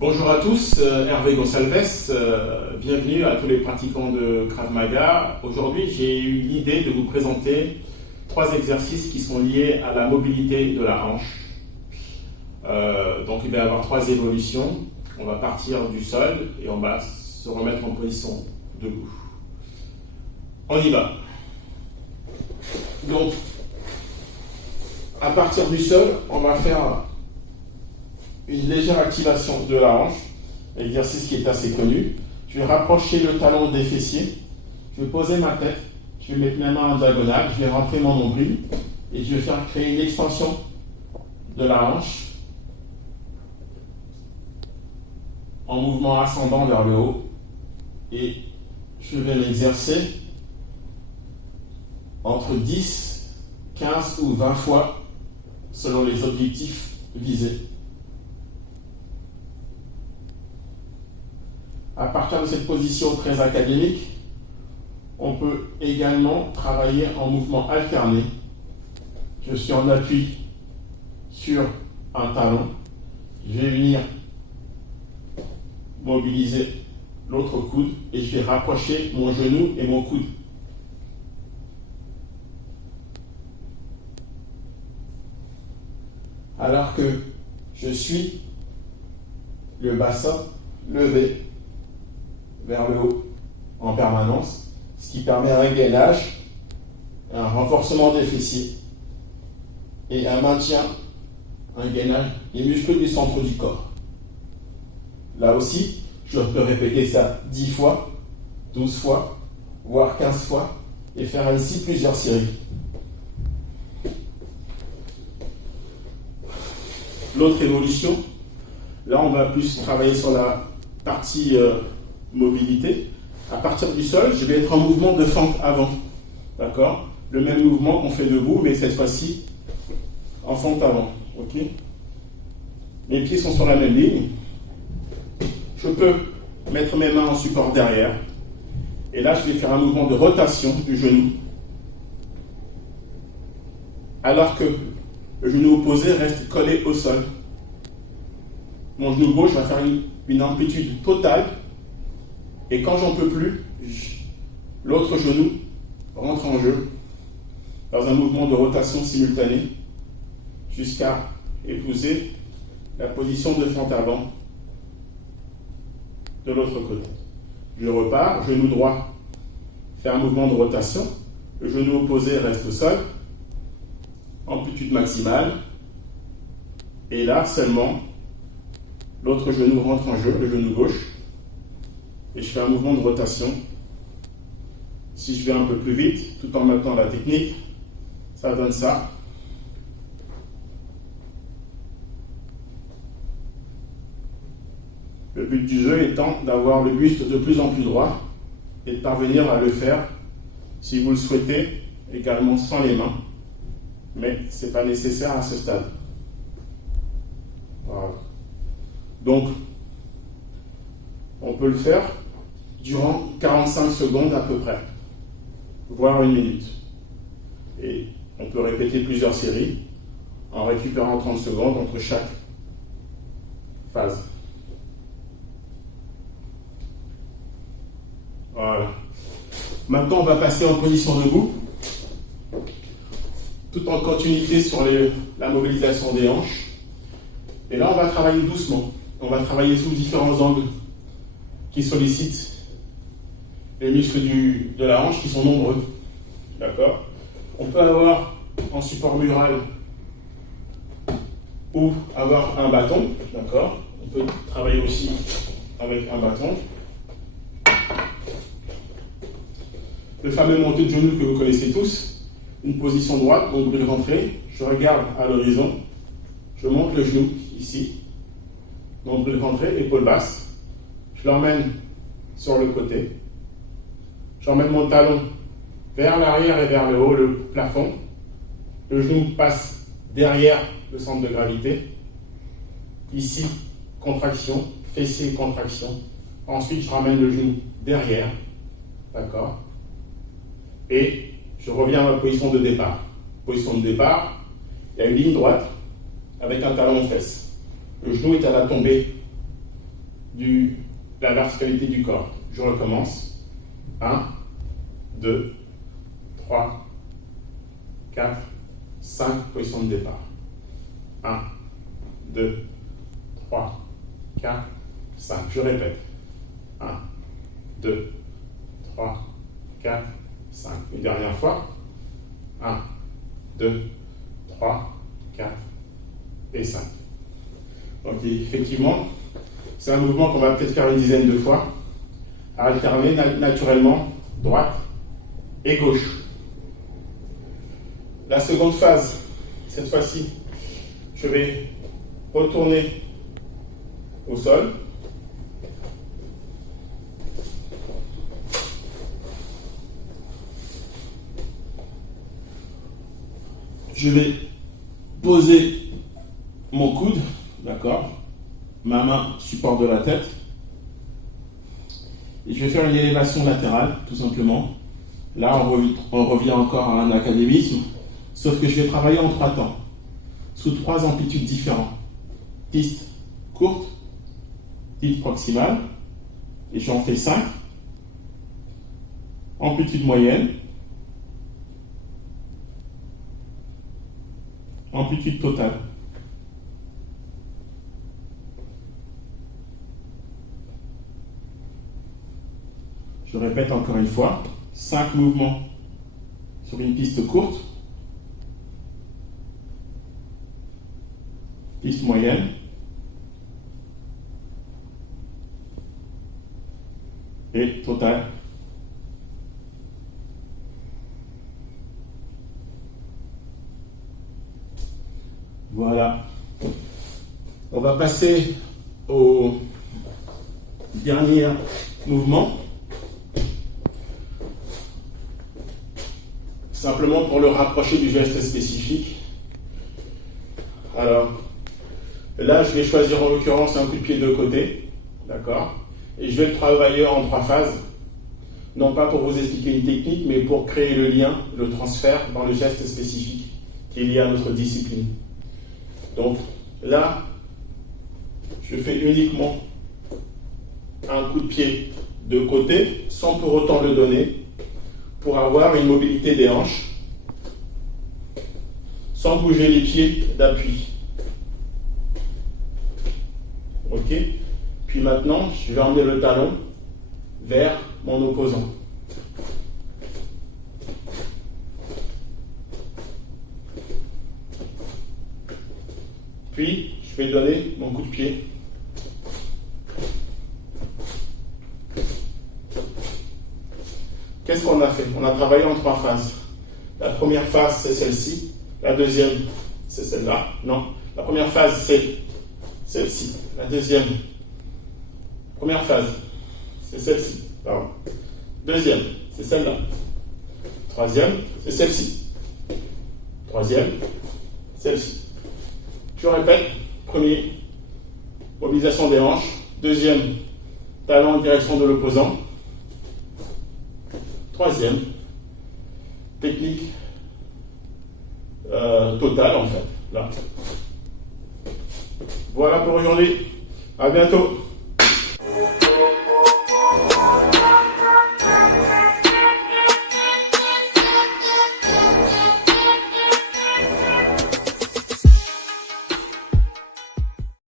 Bonjour à tous, Hervé Gonçalves, bienvenue à tous les pratiquants de Krav Maga. Aujourd'hui, j'ai eu l'idée de vous présenter 3 exercices qui sont liés à la mobilité de la hanche. Donc il va y avoir 3 évolutions. On va partir du sol et on va se remettre en position debout. On y va. Donc, à partir du sol, on va faire une légère activation de la hanche, exercice qui est assez connu. Je vais rapprocher le talon des fessiers, je vais poser ma tête, je vais mettre mes mains en diagonale, je vais rentrer mon nombril et je vais faire créer une extension de la hanche en mouvement ascendant vers le haut et je vais m'exercer entre 10, 15 ou 20 fois selon les objectifs visés. À partir de cette position très académique, on peut également travailler en mouvement alterné. Je suis en appui sur un talon. Je vais venir mobiliser l'autre coude et je vais rapprocher mon genou et mon coude. Alors que je suis le bassin levé vers le haut en permanence, ce qui permet un gainage, un renforcement des fessiers et un maintien, un gainage des muscles du centre du corps. Là aussi, je peux répéter ça 10 fois, 12 fois, voire 15 fois et faire ainsi plusieurs séries. L'autre évolution, là on va plus travailler sur la partie mobilité. À partir du sol, je vais être en mouvement de fente avant. D'accord? Le même mouvement qu'on fait debout, mais cette fois-ci en fente avant. Ok? Mes pieds sont sur la même ligne. Je peux mettre mes mains en support derrière. Et là, je vais faire un mouvement de rotation du genou. Alors que le genou opposé reste collé au sol. Mon genou gauche va faire une amplitude totale. Et quand j'en peux plus, l'autre genou rentre en jeu dans un mouvement de rotation simultané jusqu'à épouser la position de fente avant de l'autre côté. Je repars, genou droit fait un mouvement de rotation, le genou opposé reste au sol, amplitude maximale, et là seulement l'autre genou rentre en jeu, le genou gauche, et je fais un mouvement de rotation. Si je vais un peu plus vite, tout en maintenant la technique, ça donne ça. Le but du jeu étant d'avoir le buste de plus en plus droit et de parvenir à le faire, si vous le souhaitez, également sans les mains, mais ce n'est pas nécessaire à ce stade. Voilà. Donc, on peut le faire durant 45 secondes à peu près, voire 1 minute. Et on peut répéter plusieurs séries en récupérant 30 secondes entre chaque phase. Voilà. Maintenant, on va passer en position debout, tout en continuité sur la mobilisation des hanches. Et là, on va travailler doucement. On va travailler sous différents angles qui sollicitent les muscles de la hanche qui sont nombreux. D'accord? On peut avoir en support mural ou avoir un bâton. D'accord? On peut travailler aussi avec un bâton. Le fameux monté de genou que vous connaissez tous. Une position droite, nombril rentré. Je regarde à l'horizon. Je monte le genou ici. Nombril rentré, épaule basse. Je l'emmène sur le côté. J'emmène mon talon vers l'arrière et vers le haut, le plafond. Le genou passe derrière le centre de gravité. Ici, contraction, fessier, contraction. Ensuite, je ramène le genou derrière. D'accord? Et je reviens à ma position de départ. Position de départ, il y a une ligne droite avec un talon aux fesses. Le genou est à la tombée la verticalité du corps. Je recommence. 1, 2, 3, 4, 5, position de départ. 1, 2, 3, 4, 5. Je répète. 1, 2, 3, 4, 5. Une dernière fois. 1, 2, 3, 4 et 5. Donc effectivement, c'est un mouvement qu'on va peut-être faire une dizaine de fois, à alterner naturellement droite et gauche. La seconde phase, cette fois-ci, je vais retourner au sol. Je vais poser mon coude, d'accord, ma main support de la tête, et je vais faire une élévation latérale, tout simplement. Là, on revient encore à un académisme, sauf que je vais travailler en 3 temps, sous 3 amplitudes différentes. Piste courte, piste proximale, et j'en fais 5. Amplitude moyenne, amplitude totale. Je répète encore une fois, 5 mouvements sur une piste courte, piste moyenne, et totale. Voilà. On va passer au dernier mouvement. Simplement pour le rapprocher du geste spécifique. Alors, là, je vais choisir en l'occurrence un coup de pied de côté. D'accord? Et je vais le travailler en 3 phases. Non pas pour vous expliquer une technique, mais pour créer le lien, le transfert dans le geste spécifique qui est lié à notre discipline. Donc là, je fais uniquement un coup de pied de côté, sans pour autant le donner, pour avoir une mobilité des hanches, sans bouger les pieds d'appui. Ok? Puis maintenant, je vais emmener le talon vers mon opposant. Puis, je vais donner mon coup de pied. Qu'est-ce qu'on a fait? On a travaillé en 3 phases. La première phase, c'est celle-ci. La deuxième, c'est celle-là. Non, la première phase, c'est celle-ci. La deuxième, première phase, c'est celle-ci. Pardon. Deuxième, c'est celle-là. Troisième, c'est celle-ci. Troisième, celle-ci. Je répète. Premier, mobilisation des hanches. Deuxième, talon en direction de l'opposant. Troisième, technique totale en fait. Là. Voilà pour aujourd'hui. À bientôt.